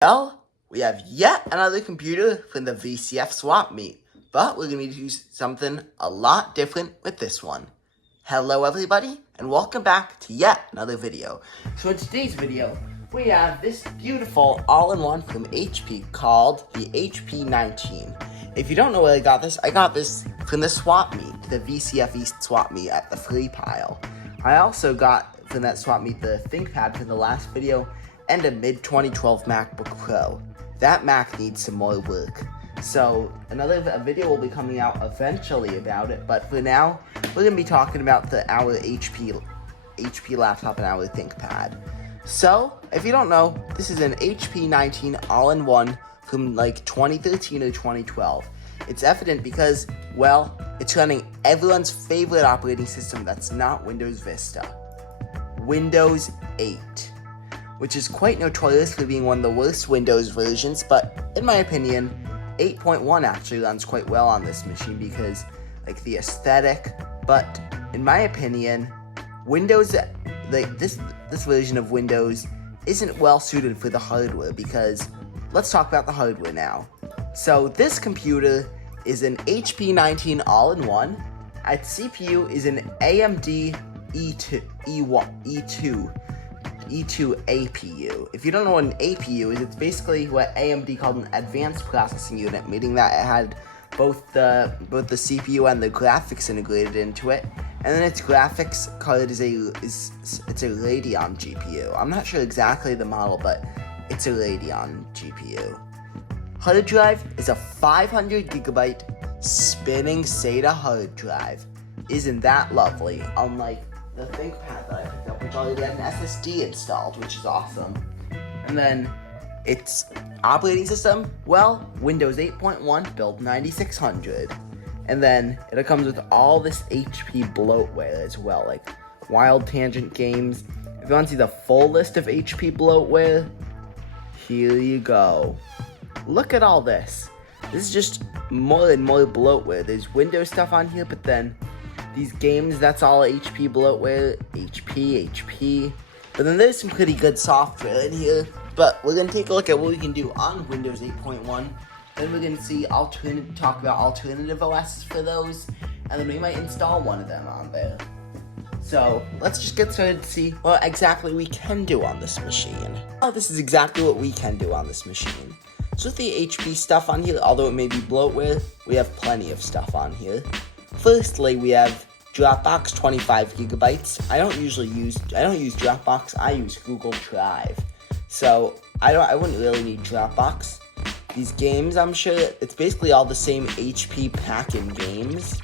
Well, we have yet another computer from the VCF swap meet, but we're going to do something a lot different with this one. Hello everybody, and welcome back to yet another video. So in today's video, we have this beautiful all-in-one from HP called the HP19. If you don't know where I got this from the swap meet, the VCF East swap meet at the free pile. I also got from that swap meet the ThinkPad from the last video, and a Mid-2012 MacBook Pro. That Mac needs some more work. So a video will be coming out eventually about it, but for now, we're gonna be talking about our HP laptop and our ThinkPad. So, if you don't know, this is an HP19 all-in-one from like 2013 or 2012. It's evident because, well, it's running everyone's favorite operating system that's not Windows Vista. Windows 8. Which is quite notorious for being one of the worst Windows versions, but in my opinion, 8.1 actually runs quite well on this machine because, like, the aesthetic, but in my opinion, Windows, this version of Windows isn't well suited for the hardware because, let's talk about the hardware now. So this computer is an HP19 all-in-one, its CPU is an AMD E2 APU. If you don't know what an APU is, it's basically what AMD called an advanced processing unit, meaning that it had both the CPU and the graphics integrated into it. And then its graphics card it's a Radeon GPU. I'm not sure exactly the model, but it's a Radeon GPU. Hard drive is a 500 gigabyte spinning SATA hard drive. Isn't that lovely? Unlike the ThinkPad that I picked up, which already had an SSD installed, which is awesome. And then its operating system, well, Windows 8.1 build 9600. And then it comes with all this HP bloatware as well, like Wild Tangent Games. If you want to see the full list of HP bloatware, here you go. Look at all this. This is just more and more bloatware. There's Windows stuff on here, but then these games, that's all HP bloatware, HP. But then there's some pretty good software in here. But we're gonna take a look at what we can do on Windows 8.1. Then we're gonna talk about alternative OSs for those, and then we might install one of them on there. So let's just get started to see what exactly we can do on this machine. Oh, this is exactly what we can do on this machine. So with the HP stuff on here, although it may be bloatware, we have plenty of stuff on here. Firstly, we have Dropbox 25 gigabytes. I don't use Dropbox, I use Google Drive. So I wouldn't really need Dropbox. These games, I'm sure it's basically all the same HP pack-in games.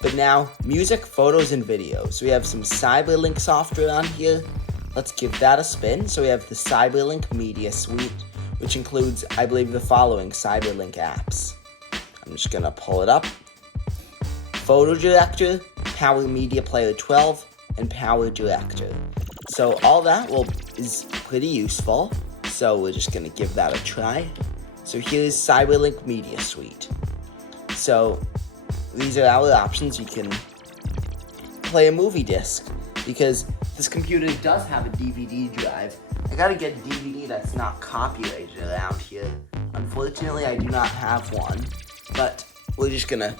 But now, music, photos, and videos. So we have some Cyberlink software on here. Let's give that a spin. So we have the Cyberlink Media Suite, which includes, I believe, the following Cyberlink apps. I'm just gonna pull it up. Photo Director, Power Media Player 12, and Power Director. So all that is pretty useful. So we're just gonna give that a try. So here's Cyberlink Media Suite. So these are our options. You can play a movie disc because this computer does have a DVD drive. I gotta get a DVD that's not copyrighted around here. Unfortunately, I do not have one, but we're just gonna.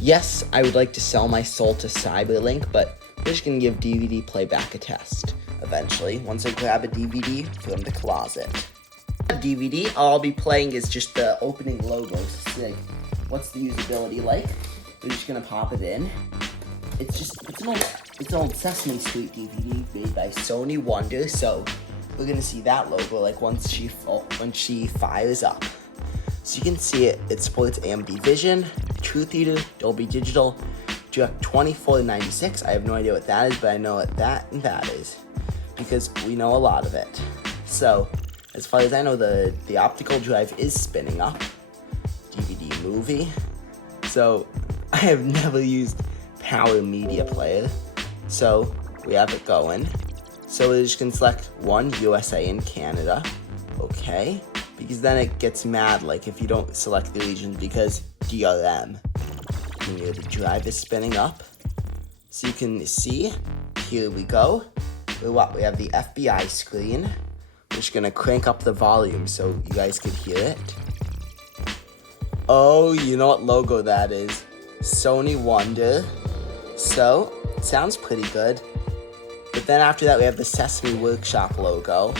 Yes, I would like to sell my soul to Cyberlink, but we're just gonna give DVD playback a test eventually, once I grab a DVD from the closet. The DVD I'll be playing is just the opening logo, so like, what's the usability like? We're just gonna pop it in. It's an old Sesame Street DVD made by Sony Wonder, so we're gonna see that logo like when she fires up. So you can see it supports AMD Vision, True Theater, Dolby Digital, Direct 2496. I have no idea what that is, but I know what that and that is because we know a lot of it. So, as far as I know, the optical drive is spinning up. DVD movie. So, I have never used Power Media Player. So, we have it going. So, we're just going to select one, USA and Canada. Okay. Because then it gets mad, like, if you don't select the regions because DRM. And here the drive is spinning up. So you can see, here we go. We have the FBI screen. just gonna crank up the volume so you guys can hear it. Oh, you know what logo that is? Sony Wonder. So, it sounds pretty good. But then after that, we have the Sesame Workshop logo.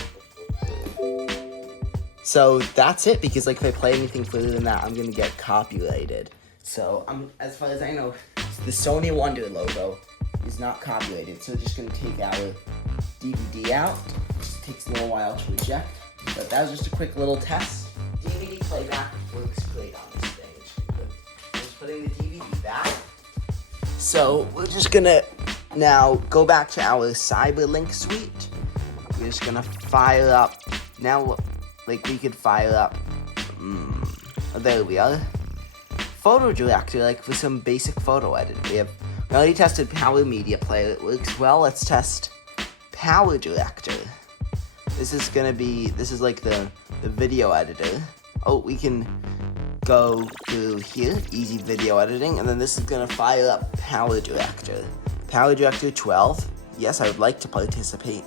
So that's it, because like if I play anything further than that, I'm gonna get copyrighted. So as far as I know, the Sony Wonder logo is not copyrighted. So we're just gonna take our DVD out. It just takes a little while to eject, but that was just a quick little test. DVD playback works great on this thing. It's good. Just putting the DVD back. So we're just gonna now go back to our CyberLink suite. We're just gonna fire up now. Like we could fire up. There we are. Photo director, like for some basic photo editing. We already tested Power Media Player. It works well. Let's test Power Director. This is like the video editor. Oh, we can go through here, easy video editing, and then this is gonna fire up Power Director. Power Director 12. Yes, I would like to participate.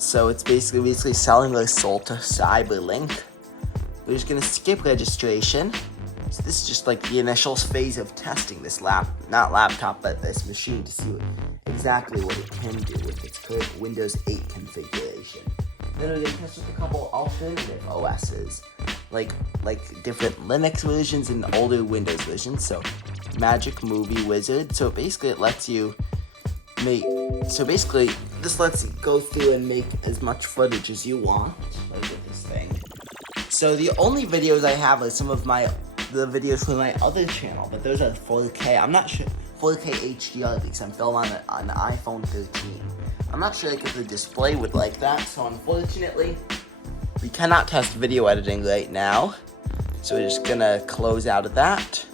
So it's basically selling our soul to CyberLink. We're just gonna skip registration. So this is just like the initial phase of testing this not laptop, but this machine to see exactly what it can do with its current Windows 8 configuration. Then we're gonna test with a couple alternative OSs, like different Linux versions and older Windows versions. So Magic Movie Wizard. So basically it lets you this lets you go through and make as much footage as you want with this thing. So the only videos I have are some of the videos from my other channel, but those are 4K. I'm not sure 4K HDR because I'm filming on an iPhone 13. I'm not sure if the display would like that, so unfortunately, we cannot test video editing right now. So we're just gonna close out of that.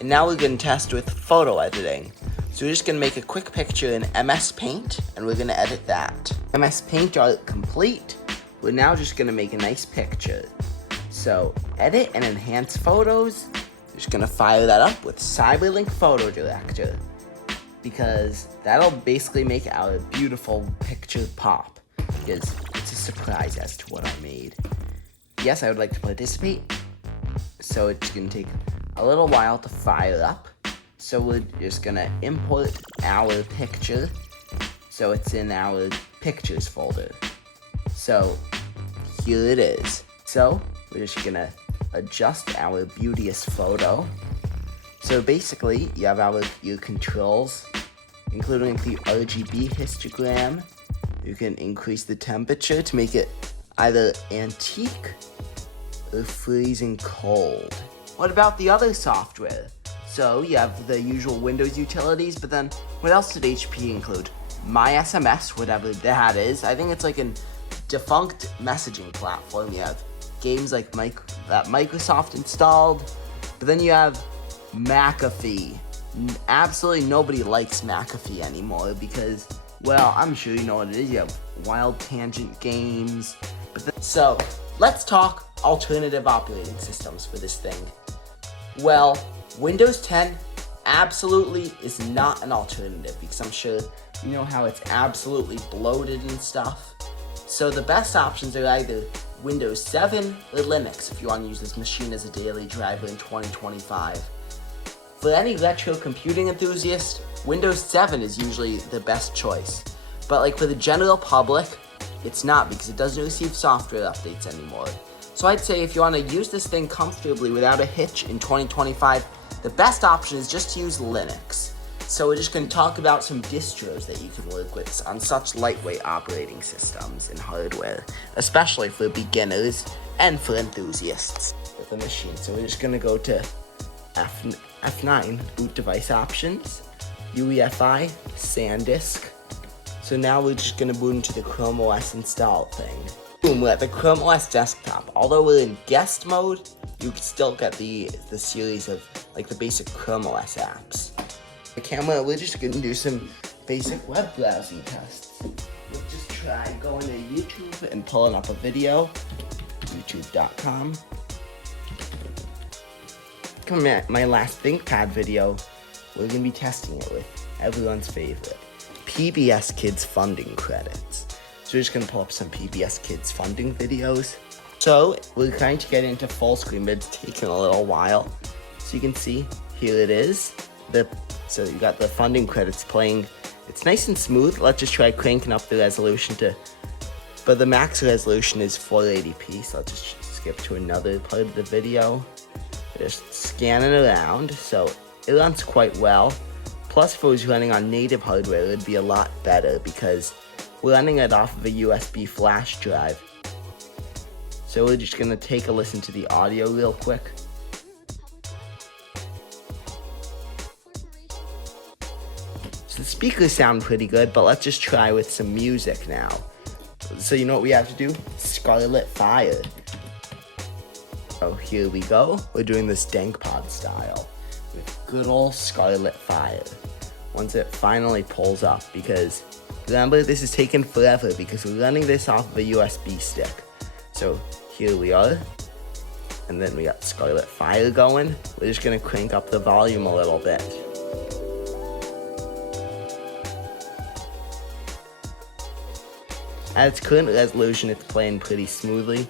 And now we're gonna test with photo editing. So we're just gonna make a quick picture in MS Paint, and we're gonna edit that. MS Paint art complete. We're now just gonna make a nice picture. So edit and enhance photos. We're just gonna fire that up with CyberLink Photo Director, because that'll basically make our beautiful picture pop, because it's a surprise as to what I made. Yes, I would like to participate. So it's gonna take a little while to fire up. So we're just gonna import our picture. So it's in our pictures folder. So here it is. So we're just gonna adjust our beauteous photo. So basically, you have your controls, including the RGB histogram. You can increase the temperature to make it either antique or freezing cold. What about the other software? So you have the usual Windows utilities, but then what else did HP include? My SMS, whatever that is. I think it's like a defunct messaging platform. You have games like that Microsoft installed, but then you have McAfee. Absolutely nobody likes McAfee anymore because, well, I'm sure you know what it is. You have Wild Tangent games. So let's talk alternative operating systems for this thing. Well, Windows 10 absolutely is not an alternative because I'm sure you know how it's absolutely bloated and stuff. So the best options are either Windows 7 or Linux if you want to use this machine as a daily driver in 2025. For any retro computing enthusiast, Windows 7 is usually the best choice. But like for the general public, it's not because it doesn't receive software updates anymore. So I'd say if you want to use this thing comfortably without a hitch in 2025, the best option is just to use Linux. So we're just going to talk about some distros that you can work with on such lightweight operating systems and hardware, especially for beginners and for enthusiasts with a machine. So we're just going to go to F9, boot device options, UEFI, SanDisk. So now we're just going to boot into the Chrome OS install thing. Boom, we're at the Chrome OS desktop. Although we're in guest mode, you can still get the series of like the basic Chrome OS apps. The camera, we're just gonna do some basic web browsing tests. We'll just try going to YouTube and pulling up a video, youtube.com. Come at my last ThinkPad video, we're gonna be testing it with everyone's favorite, PBS Kids funding credits. So we're just gonna pull up some PBS Kids funding videos. So we're trying to get into full screen, but it's taking a little while. So you can see, here it is. So you got the funding credits playing. It's nice and smooth. Let's just try cranking up the resolution but the max resolution is 480p, so let's just skip to another part of the video. Just scanning around, so it runs quite well. Plus, if it was running on native hardware, it would be a lot better because we're running it off of a USB flash drive. So we're just gonna take a listen to the audio real quick. So the speakers sound pretty good, but let's just try with some music now. So you know what we have to do? Scarlet Fire. Oh, here we go. We're doing this ThinkPad style with good old Scarlet Fire. Once it finally pulls up, because remember, this is taking forever because we're running this off of a USB stick. So here we are, and then we got Scarlet Fire going. We're just gonna crank up the volume a little bit. At its current resolution, it's playing pretty smoothly.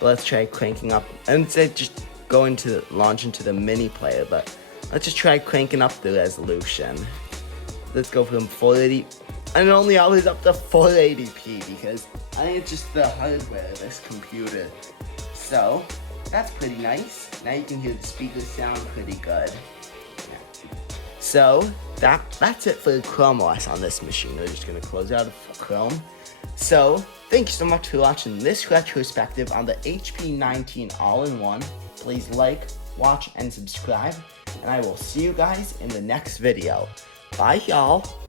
But let's try cranking up, and instead just launch into the mini player, but let's just try cranking up the resolution. Let's go from 480, and it only always up to 480p because I think it's just the hardware of this computer. So that's pretty nice. Now you can hear the speakers sound pretty good. So that's it for Chrome OS on this machine. We're just gonna close out of Chrome. So thank you so much for watching this retrospective on the HP 19 all-in-one. Please like, watch, and subscribe, and I will see you guys in the next video. Bye, y'all.